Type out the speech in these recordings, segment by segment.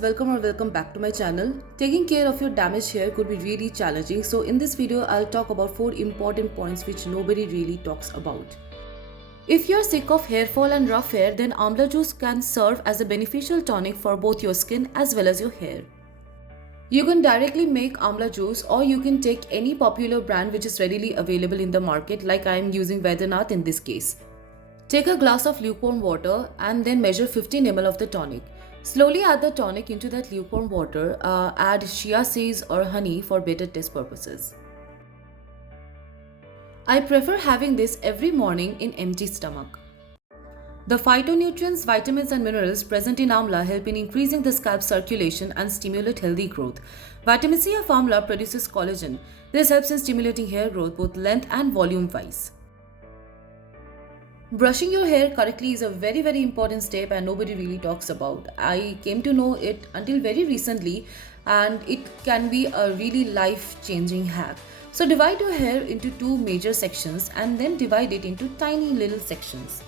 guys, welcome back to my channel. Taking care of your damaged hair could be really challenging, so in this video I'll talk about 4 important points which nobody really talks about. If you're sick of hair fall and rough hair, then Amla juice can serve as a beneficial tonic for both your skin as well as your hair. You can directly make Amla juice, or you can take any popular brand which is readily available in the market, like I am using Vaidyanath in this case. Take a glass of lukewarm water and then measure 15 ml of the tonic. Slowly add the tonic into that lukewarm water. Add chia seeds or honey for better taste purposes. I prefer having this every morning in empty stomach. The phytonutrients, vitamins and minerals present in amla help in increasing the scalp circulation and stimulate healthy growth. Vitamin C of amla produces collagen. This helps in stimulating hair growth both length and volume wise. Brushing your hair correctly is a very important step and nobody really talks about. I came to know it until very recently, and it can be a really life-changing hack. So divide your hair into 2 major sections and then divide it into tiny little sections.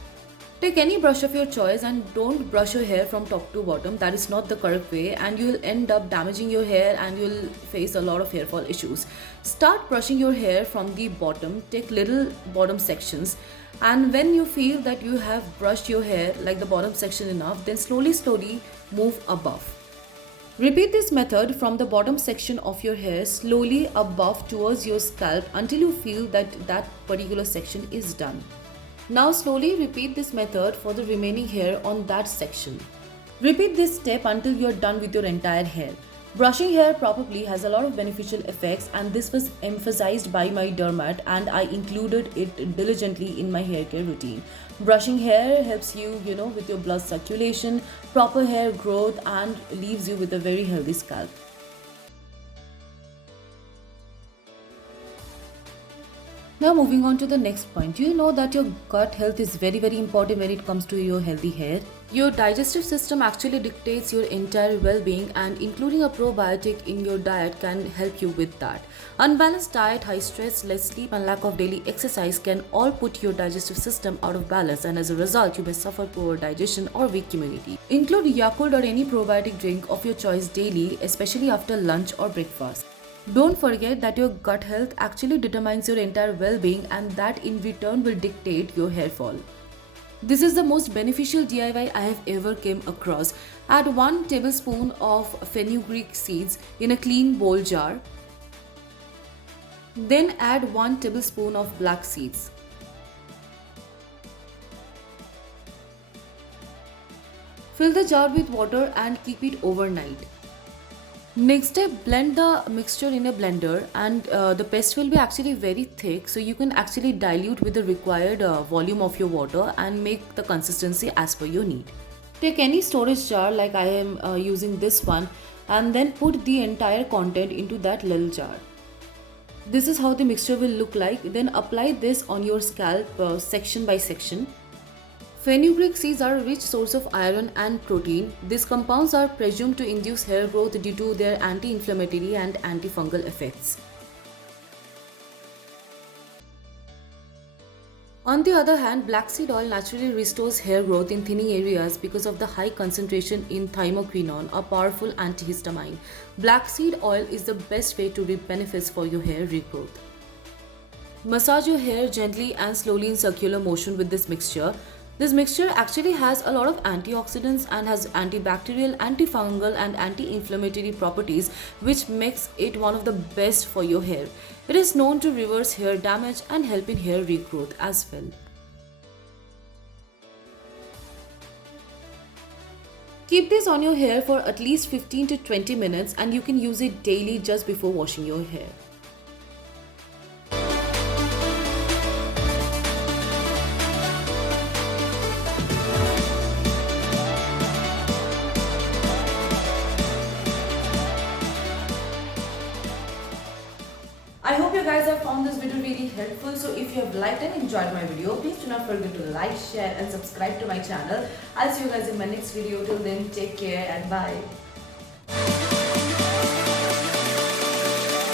Take any brush of your choice and don't brush your hair from top to bottom. That is not the correct way, and you'll end up damaging your hair and you'll face a lot of hair fall issues. Start brushing your hair from the bottom. Take little bottom sections, and when you feel that you have brushed your hair like the bottom section enough, then slowly move above. Repeat this method from the bottom section of your hair slowly above towards your scalp until you feel that that particular section is done. Now slowly repeat this method for the remaining hair on that section. Repeat this step until you are done with your entire hair. Brushing hair properly has a lot of beneficial effects, and this was emphasized by my dermat, and I included it diligently in my hair care routine. Brushing hair helps you, with your blood circulation, proper hair growth, and leaves you with a very healthy scalp. Now moving on to the next point. Do you know that your gut health is very important when it comes to your healthy hair? Your digestive system actually dictates your entire well-being, and including a probiotic in your diet can help you with that. Unbalanced diet, high stress, less sleep and lack of daily exercise can all put your digestive system out of balance, and as a result you may suffer poor digestion or weak immunity. Include Yakult or any probiotic drink of your choice daily, especially after lunch or breakfast. Don't forget that your gut health actually determines your entire well-being, and that in return will dictate your hair fall. This is the most beneficial DIY I have ever came across. Add 1 tablespoon of fenugreek seeds in a clean bowl jar. Then add 1 tablespoon of black seeds. Fill the jar with water and keep it overnight. Next step, blend the mixture in a blender, and the paste will be actually very thick, so you can actually dilute with the required volume of your water and make the consistency as per your need. Take any storage jar like I am using this one, and then put the entire content into that little jar. This is how the mixture will look like. Then apply this on your scalp section by section. Fenugreek seeds are a rich source of iron and protein. These compounds are presumed to induce hair growth due to their anti-inflammatory and antifungal effects. On the other hand, black seed oil naturally restores hair growth in thinning areas because of the high concentration in thymoquinone, a powerful antihistamine. Black seed oil is the best way to reap benefits for your hair regrowth. Massage your hair gently and slowly in circular motion with this mixture. This mixture actually has a lot of antioxidants and has antibacterial, antifungal and anti-inflammatory properties, which makes it one of the best for your hair. It is known to reverse hair damage and help in hair regrowth as well. Keep this on your hair for at least 15 to 20 minutes, and you can use it daily just before washing your hair. I hope you guys have found this video really helpful. So if you have liked and enjoyed my video, please do not forget to like, share and subscribe to my channel. I'll see you guys in my next video. Till then, take care and bye.